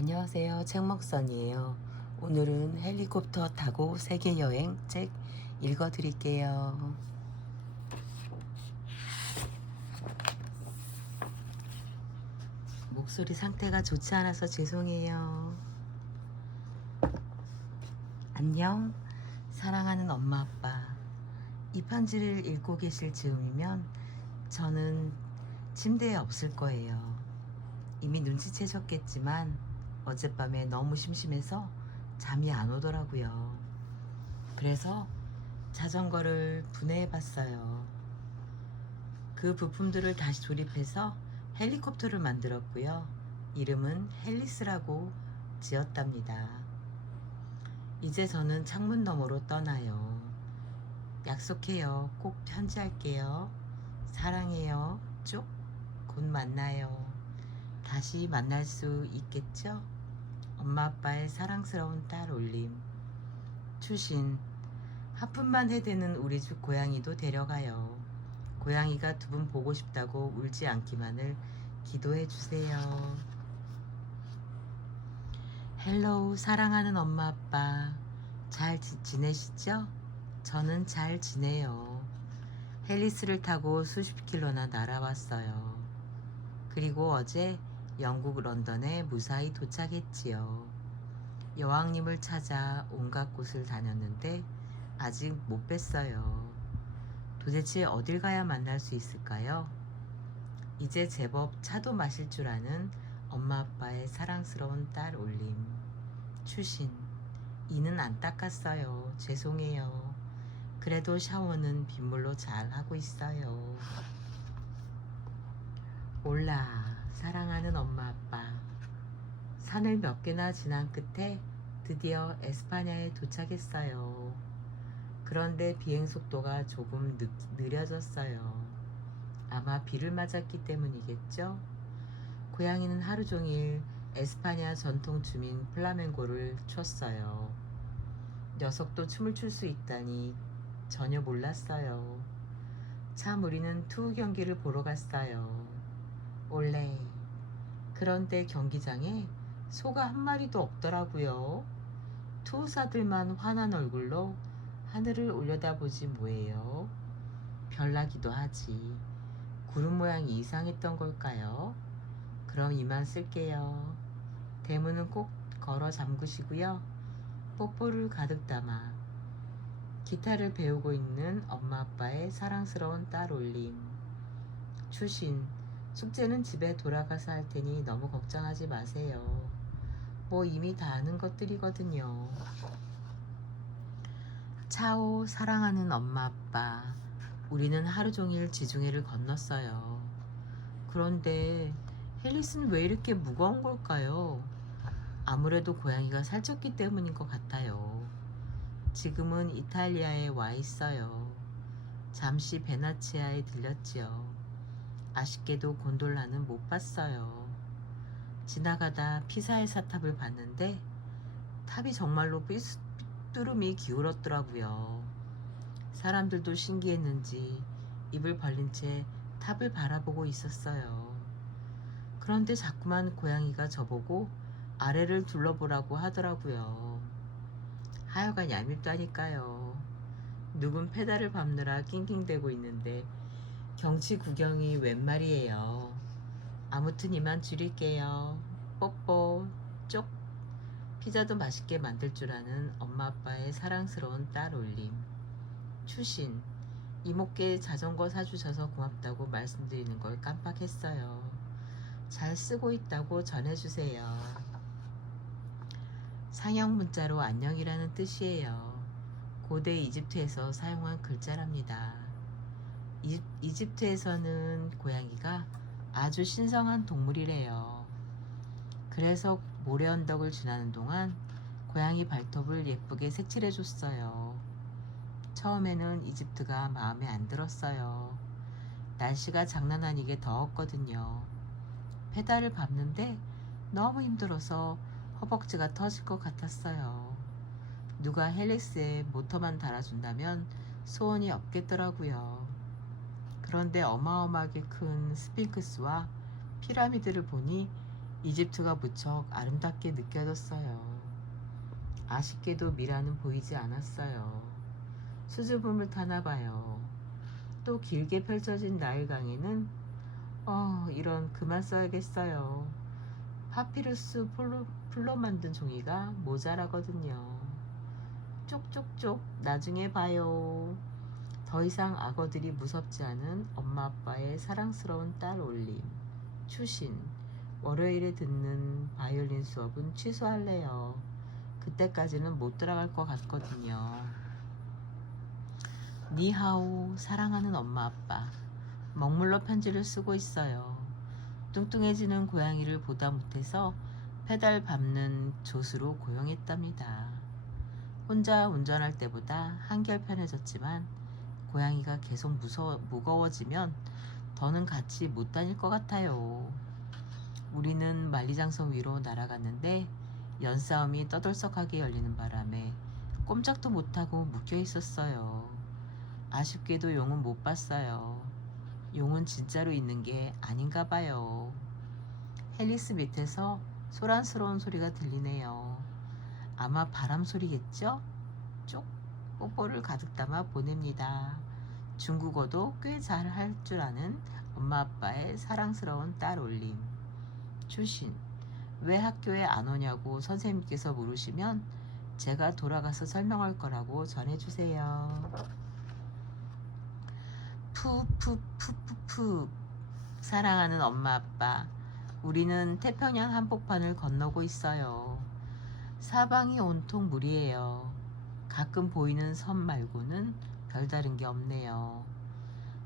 안녕하세요. 책먹선이에요. 오늘은 헬리콥터 타고 세계여행 책 읽어드릴게요. 목소리 상태가 좋지 않아서 죄송해요. 안녕, 사랑하는 엄마 아빠. 이 편지를 읽고 계실 즈음이면 저는 침대에 없을 거예요. 이미 눈치채셨겠지만 어젯밤에 너무 심심해서 잠이 안 오더라고요. 그래서 자전거를 분해해 봤어요. 그 부품들을 다시 조립해서 헬리콥터를 만들었고요. 이름은 헬리스라고 지었답니다. 이제 저는 창문 너머로 떠나요. 약속해요. 꼭 편지할게요. 사랑해요. 쭉. 곧 만나요. 다시 만날 수 있겠죠? 엄마 아빠의 사랑스러운 딸 올림. 추신. 하품만 해대는 우리 집 고양이도 데려가요. 고양이가 두 분 보고 싶다고 울지 않기만을 기도해 주세요. 헬로우, 사랑하는 엄마 아빠. 잘 지내시죠? 저는 잘 지내요. 헬리스를 타고 수십 킬로나 날아왔어요. 그리고 어제 영국 런던에 무사히 도착했지요. 여왕님을 찾아 온갖 곳을 다녔는데 아직 못 뵀어요. 도대체 어딜 가야 만날 수 있을까요? 이제 제법 차도 마실 줄 아는 엄마 아빠의 사랑스러운 딸 올림. 추신. 이는 안 닦았어요. 죄송해요. 그래도 샤워는 빗물로 잘 하고 있어요. 올라, 사랑하는 엄마 아빠. 산을 몇 개나 지난 끝에 드디어 에스파냐에 도착했어요. 그런데 비행 속도가 조금 느려졌어요. 아마 비를 맞았기 때문이겠죠? 고양이는 하루 종일 에스파냐 전통 춤인 플라멩고를 췄어요. 녀석도 춤을 출 수 있다니 전혀 몰랐어요. 참 우리는 투우 경기를 보러 갔어요. 올레. 그런데 경기장에 소가 한 마리도 없더라고요. 투우사들만 화난 얼굴로 하늘을 올려다보지 뭐예요. 별나기도 하지. 구름 모양이 이상했던 걸까요? 그럼 이만 쓸게요. 대문은 꼭 걸어 잠그시고요. 뽀뽀를 가득 담아. 기타를 배우고 있는 엄마 아빠의 사랑스러운 딸 올림. 추신. 숙제는 집에 돌아가서 할 테니 너무 걱정하지 마세요. 뭐 이미 다 아는 것들이거든요. 차오, 사랑하는 엄마 아빠. 우리는 하루 종일 지중해를 건넜어요. 그런데 헬리스는 왜 이렇게 무거운 걸까요? 아무래도 고양이가 살쪘기 때문인 것 같아요. 지금은 이탈리아에 와 있어요. 잠시 베나치아에 들렸지요. 아쉽게도 곤돌라는 못 봤어요. 지나가다 피사의 사탑을 봤는데 탑이 정말로 삐뚤음이 기울었더라고요. 사람들도 신기했는지 입을 벌린 채 탑을 바라보고 있었어요. 그런데 자꾸만 고양이가 저보고 아래를 둘러보라고 하더라고요. 하여간 얄밉다니까요. 누군 페달을 밟느라 낑낑대고 있는데 경치 구경이 웬 말이에요. 아무튼 이만 줄일게요. 뽀뽀 쪽. 피자도 맛있게 만들 줄 아는 엄마 아빠의 사랑스러운 딸 올림. 추신. 이모께 자전거 사주셔서 고맙다고 말씀드리는 걸 깜빡했어요. 잘 쓰고 있다고 전해주세요. 상형 문자로 안녕이라는 뜻이에요. 고대 이집트에서 사용한 글자랍니다. 이집트에서는 고양이가 아주 신성한 동물이래요. 그래서 모래 언덕을 지나는 동안 고양이 발톱을 예쁘게 색칠해줬어요. 처음에는 이집트가 마음에 안 들었어요. 날씨가 장난 아니게 더웠거든요. 페달을 밟는데 너무 힘들어서 허벅지가 터질 것 같았어요. 누가 헬리스에 모터만 달아준다면 소원이 없겠더라고요. 그런데 어마어마하게 큰 스핑크스와 피라미드를 보니 이집트가 무척 아름답게 느껴졌어요. 아쉽게도 미라는 보이지 않았어요. 수줍음을 타나 봐요. 또 길게 펼쳐진 나일강에는 이런 그만 써야겠어요. 파피루스 풀로 만든 종이가 모자라거든요. 쪽쪽쪽 나중에 봐요. 더 이상 악어들이 무섭지 않은 엄마 아빠의 사랑스러운 딸 올림. 추신. 월요일에 듣는 바이올린 수업은 취소할래요. 그때까지는 못 들어갈 것 같거든요. 니하오, 사랑하는 엄마 아빠. 먹물러 편지를 쓰고 있어요. 뚱뚱해지는 고양이를 보다 못해서 페달 밟는 조수로 고용했답니다. 혼자 운전할 때보다 한결 편해졌지만 고양이가 계속 무거워지면 더는 같이 못 다닐 것 같아요. 우리는 만리장성 위로 날아갔는데 연싸움이 떠들썩하게 열리는 바람에 꼼짝도 못하고 묶여 있었어요. 아쉽게도 용은 못 봤어요. 용은 진짜로 있는 게 아닌가 봐요. 헬리스 밑에서 소란스러운 소리가 들리네요. 아마 바람 소리겠죠? 쪽 뽀뽀를 가득 담아 보냅니다. 중국어도 꽤 잘 할 줄 아는 엄마 아빠의 사랑스러운 딸 올림. 추신. 왜 학교에 안 오냐고 선생님께서 물으시면 제가 돌아가서 설명할 거라고 전해주세요. 푸푸푸푸푸. 사랑하는 엄마 아빠. 우리는 태평양 한복판을 건너고 있어요. 사방이 온통 물이에요. 가끔 보이는 섬 말고는 별다른 게 없네요.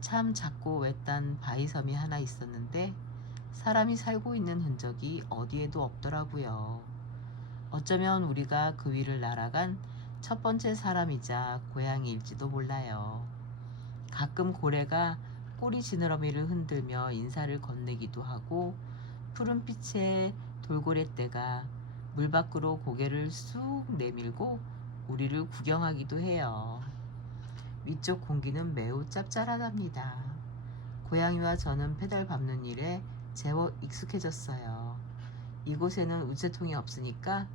참 작고 외딴 바위섬이 하나 있었는데 사람이 살고 있는 흔적이 어디에도 없더라고요. 어쩌면 우리가 그 위를 날아간 첫 번째 사람이자 고양이일지도 몰라요. 가끔 고래가 꼬리 지느러미를 흔들며 인사를 건네기도 하고 푸른빛의 돌고래떼가 물 밖으로 고개를 쑥 내밀고 우리를 구경하기도 해요. 위쪽 공기는 매우 짭짤하답니다. 고양이와 저는 페달 밟는 일에 제법 익숙해졌어요. 이곳에는 우체통이 없으니까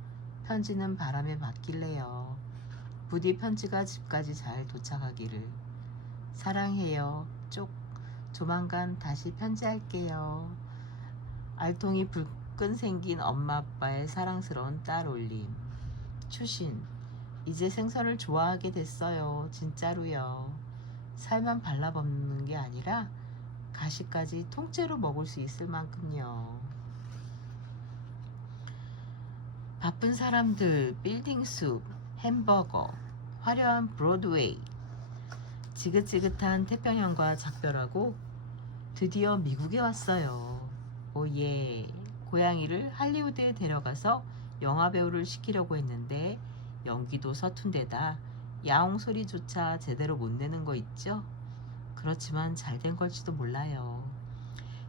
편지는 바람에 맡길래요. 부디 편지가 집까지 잘 도착하기를. 사랑해요. 쪽. 조만간 다시 편지할게요. 알통이 불끈 생긴 엄마 아빠의 사랑스러운 딸 올림. 추신. 이제 생선을 좋아하게 됐어요. 진짜로요. 살만 발라먹는 게 아니라 가시까지 통째로 먹을 수 있을 만큼요. 바쁜 사람들, 빌딩숲, 햄버거, 화려한 브로드웨이. 지긋지긋한 태평양과 작별하고 드디어 미국에 왔어요. 오예. 고양이를 할리우드에 데려가서 영화배우를 시키려고 했는데 연기도 서툰 데다 야옹 소리조차 제대로 못 내는 거 있죠? 그렇지만 잘된 걸지도 몰라요.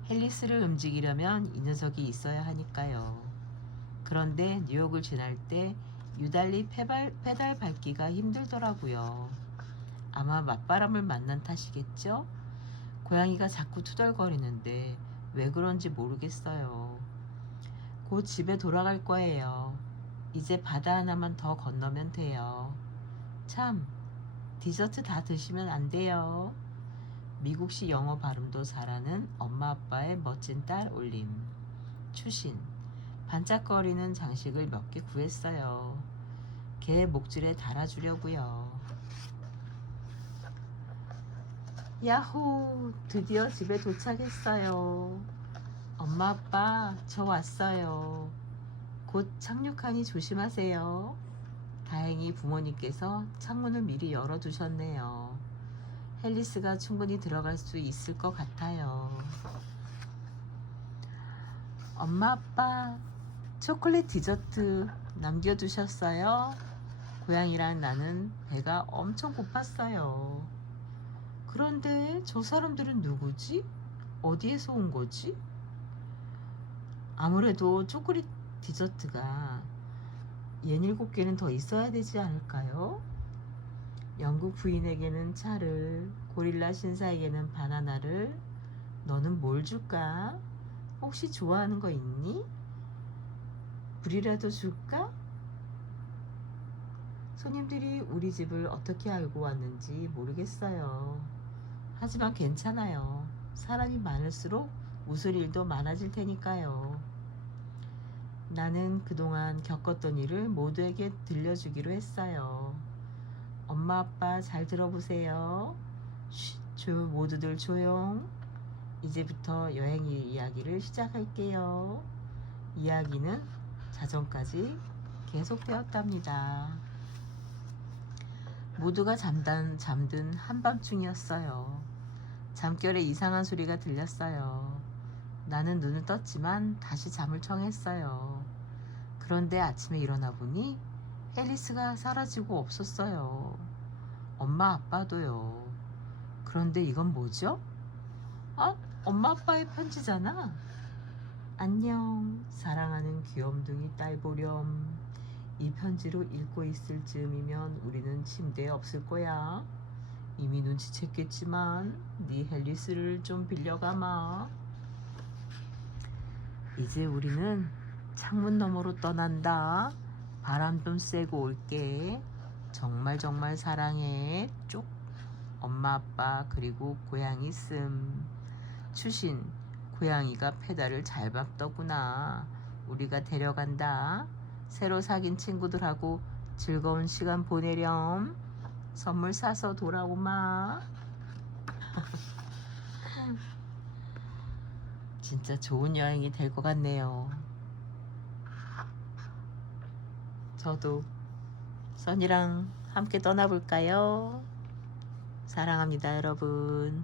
헬리스를 움직이려면 이 녀석이 있어야 하니까요. 그런데 뉴욕을 지날 때 유달리 페달 밟기가 힘들더라고요. 아마 맞바람을 만난 탓이겠죠? 고양이가 자꾸 투덜거리는데 왜 그런지 모르겠어요. 곧 집에 돌아갈 거예요. 이제 바다 하나만 더 건너면 돼요. 참, 디저트 다 드시면 안 돼요. 미국식 영어 발음도 잘하는 엄마 아빠의 멋진 딸 올림. 추신. 반짝거리는 장식을 몇 개 구했어요. 개 목줄에 달아주려고요. 야호! 드디어 집에 도착했어요. 엄마 아빠, 저 왔어요. 곧 착륙하니 조심하세요. 다행히 부모님께서 창문을 미리 열어두셨네요. 헬리스가 충분히 들어갈 수 있을 것 같아요. 엄마 아빠, 초콜릿 디저트 남겨두셨어요? 고양이랑 나는 배가 엄청 고팠어요. 그런데 저 사람들은 누구지? 어디에서 온 거지? 아무래도 초콜릿 디저트가 67개는 더 있어야 되지 않을까요? 영국 부인에게는 차를, 고릴라 신사에게는 바나나를. 너는 뭘 줄까? 혹시 좋아하는 거 있니? 불이라도 줄까? 손님들이 우리 집을 어떻게 알고 왔는지 모르겠어요. 하지만 괜찮아요. 사람이 많을수록 웃을 일도 많아질 테니까요. 나는 그동안 겪었던 일을 모두에게 들려주기로 했어요. 엄마 아빠 잘 들어보세요. 모두들 조용. 이제부터 여행 이야기를 시작할게요. 이야기는 자정까지 계속되었답니다. 모두가 잠든 한밤중이었어요. 잠결에 이상한 소리가 들렸어요. 나는 눈을 떴지만 다시 잠을 청했어요. 그런데 아침에 일어나 보니 앨리스가 사라지고 없었어요. 엄마 아빠도요. 그런데 이건 뭐죠? 아, 엄마 아빠의 편지잖아. 안녕, 사랑하는 귀염둥이 딸보렴. 이 편지로 읽고 있을 즈음이면 우리는 침대에 없을 거야. 이미 눈치챘겠지만 네 앨리스를 좀 빌려가마. 이제 우리는 창문 너머로 떠난다. 바람 좀 쐬고 올게. 정말 정말 사랑해. 쪽. 엄마 아빠 그리고 고양이 씀. 추신, 고양이가 페달을 잘 밟더구나. 우리가 데려간다. 새로 사귄 친구들하고 즐거운 시간 보내렴. 선물 사서 돌아오마. 진짜 좋은 여행이 될 것 같네요. 저도 써니랑 함께 떠나볼까요? 사랑합니다, 여러분.